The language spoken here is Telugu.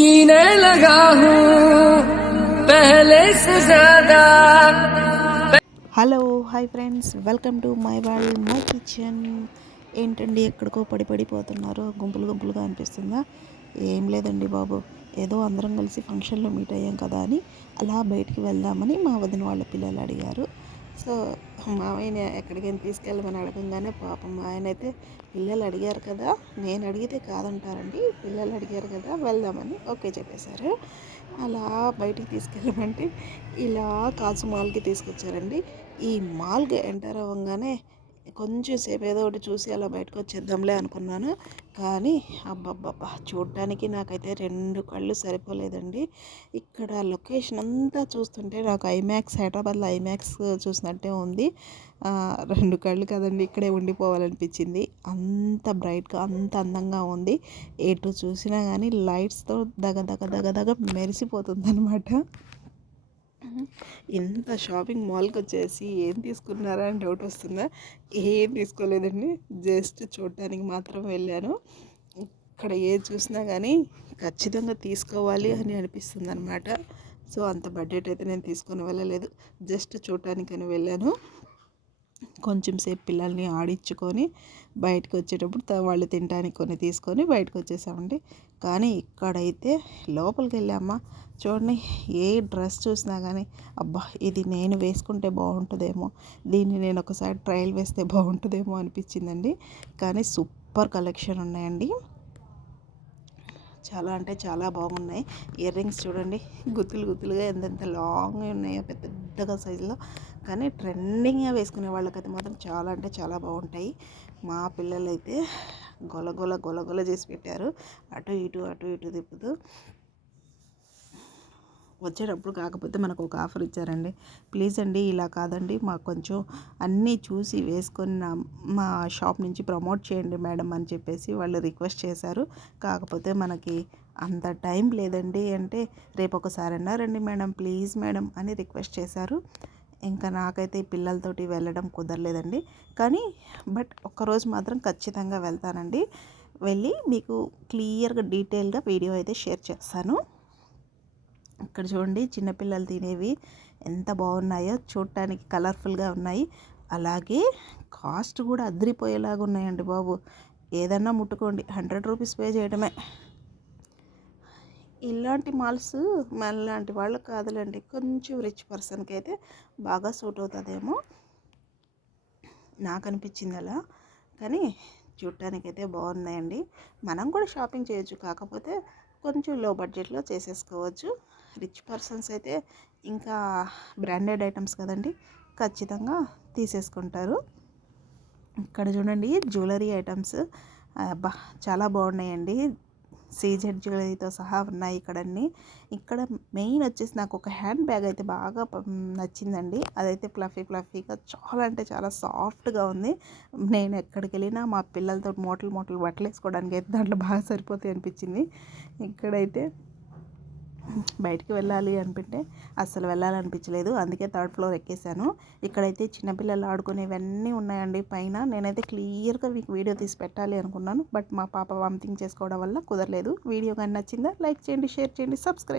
जीने लगा हूँ पहले से ज्यादा। Hello hi friends, welcome to my world my kitchen. ఏంటండి ఎక్కడికో పడిపోతున్నారు, గుంపులు గుంపులుగా అనిపిస్తుందా? ఏం లేదండి బాబు, ఏదో అందరం కలిసి ఫంక్షన్లో మీట్ అయ్యాం కదా అని అలా బయటికి వెళ్దామని మా వదిన వాళ్ళ పిల్లలు అడిగారు. సో మావయ్యని ఎక్కడికైనా తీసుకెళ్ళమని అడగంగానే పాపం ఆయన అయితే పిల్లలు అడిగారు కదా, నేను అడిగితే కాదంటారండి, పిల్లలు అడిగారు కదా వెళ్దామని ఓకే చెప్పేశారు. అలా బయటికి తీసుకెళ్ళమంటే ఇలా కాసు మాల్కి తీసుకొచ్చారండి. ఈ మాల్కి ఎంటర్ అవ్వగానే కొంచెం సేపు ఏదో ఒకటి చూసి అలా బయటకు వచ్చేద్దాంలే అనుకున్నాను. కానీ అబ్బబ్బబ్బా, చూడటానికి నాకైతే 2 కళ్ళు సరిపోలేదండి. ఇక్కడ లొకేషన్ అంతా చూస్తుంటే నాకు ఐమాక్స్, హైదరాబాద్లో ఐమాక్స్ చూసినట్టే ఉంది. 2 కళ్ళు కదండి, ఇక్కడే ఉండిపోవాలనిపించింది. అంత బ్రైట్గా, అంత అందంగా ఉంది. ఎటు చూసినా కానీ లైట్స్తో దగ దగ దగ దగ మెరిసిపోతుంది అనమాట. ఇంత షాపింగ్ మాల్కి వచ్చేసి ఏం తీసుకున్నారా అని డౌట్ వస్తుందా? ఏం తీసుకోలేదండి, జస్ట్ చూడటానికి మాత్రం వెళ్ళాను. ఇక్కడ ఏది చూసినా కానీ ఖచ్చితంగా తీసుకోవాలి అని అనిపిస్తుంది అనమాట. సో అంత బడ్జెట్ అయితే నేను తీసుకొని వెళ్ళలేదు, జస్ట్ చూడటానికని వెళ్ళాను. కొంచెం సేపు పిల్లల్ని ఆడించుకొని బయటకు వచ్చేటప్పుడు వాళ్ళు తినడానికి కొన్ని తీసుకొని బయటకు వచ్చేసామండి. కానీ ఇక్కడైతే లోపలికి వెళ్ళామా, చూడండి, ఏ డ్రెస్ చూసినా కానీ అబ్బా ఇది నేను వేసుకుంటే బాగుంటుందేమో, దీన్ని నేను ఒకసారి ట్రయల్ వేస్తే బాగుంటుందేమో అనిపించిందండి. కానీ సూపర్ కలెక్షన్ ఉన్నాయండి, చాలా అంటే చాలా బాగున్నాయి. ఇయర్ రింగ్స్ చూడండి, గుత్తులు గుత్తులుగా ఎంతెంత లాంగ్ ఉన్నాయో, పెద్ద పెద్దగా సైజులో. కానీ ట్రెండింగ్గా వేసుకునే వాళ్ళకైతే మాత్రం చాలా అంటే చాలా బాగుంటాయి. మా పిల్లలైతే గొల గొల గొల చేసి పెట్టారు, అటు ఇటు తిప్పుతూ. వచ్చేటప్పుడు కాకపోతే మనకు ఒక ఆఫర్ ఇచ్చారండి. ప్లీజ్ అండి ఇలా కాదండి, మాకు కొంచెం అన్నీ చూసి వేసుకొని మా షాప్ నుంచి ప్రమోట్ చేయండి మేడం అని చెప్పేసి వాళ్ళు రిక్వెస్ట్ చేశారు. కాకపోతే మనకి అంత టైం లేదండి అంటే, రేపు ఒకసారైనా రండి మేడం, ప్లీజ్ మేడం అని రిక్వెస్ట్ చేశారు. ఇంకా నాకైతే ఈ పిల్లలతోటి వెళ్ళడం కుదరలేదండి. కానీ ఒక్కరోజు మాత్రం ఖచ్చితంగా వెళ్తానండి. వెళ్ళి మీకు క్లియర్గా డీటెయిల్గా వీడియో అయితే షేర్ చేస్తాను. ఇక్కడ చూడండి, చిన్నపిల్లలు తినేవి ఎంత బాగున్నాయో, చూడటానికి కలర్ఫుల్గా ఉన్నాయి. అలాగే కాస్ట్ కూడా అదిరిపోయేలాగా ఉన్నాయండి బాబు. ఏదన్నా ముట్టుకోండి, 100 రూపీస్ పే చేయడమే. ఇలాంటి మాల్స్ మనలాంటి వాళ్ళకి కాదులేండి, కొంచెం రిచ్ పర్సన్కి అయితే బాగా సూట్ అవుతుందేమో, నాకు అనిపించింది అలా. కానీ చూడటానికైతే బాగున్నాయండి. మనం కూడా షాపింగ్ చేయొచ్చు, కాకపోతే కొంచెం లో బడ్జెట్లో చేసేసుకోవచ్చు. రిచ్ పర్సన్స్ అయితే ఇంకా బ్రాండెడ్ ఐటమ్స్ కదండి, ఖచ్చితంగా తీసేసుకుంటారు. ఇక్కడ చూడండి, జ్యువెలరీ ఐటమ్స్ అబ్బా చాలా బాగున్నాయండి. సీజెడ్ జ్యువెలరీతో సహా ఉన్నాయి ఇక్కడన్నీ. ఇక్కడ మెయిన్ వచ్చేసి నాకు ఒక హ్యాండ్ బ్యాగ్ అయితే బాగా నచ్చిందండి. అదైతే ఫ్లఫీగా చాలా అంటే చాలా సాఫ్ట్గా ఉంది. నేను ఎక్కడికి వెళ్ళినా మా పిల్లలతో మూటలు బట్టలు వేసుకోవడానికి అయితే దాంట్లో బాగా సరిపోతాయి అనిపించింది. ఇక్కడైతే బయటికి వెళ్ళాలి అనుకుంటే అస్సలు వెళ్ళాలనిపించలేదు, అందుకే 3rd ఫ్లోర్ ఎక్కేసాను. ఇక్కడైతే చిన్నపిల్లలు ఆడుకునేవన్నీ ఉన్నాయండి పైన. నేనైతే క్లియర్గా మీకు వీడియో తీసి పెట్టాలి అనుకున్నాను, బట్ మా పాప వామిటింగ్ చేసుకోవడం వల్ల కుదరలేదు. వీడియో కానీ నచ్చిందా? లైక్ చేయండి, షేర్ చేయండి, సబ్స్క్రైబ్.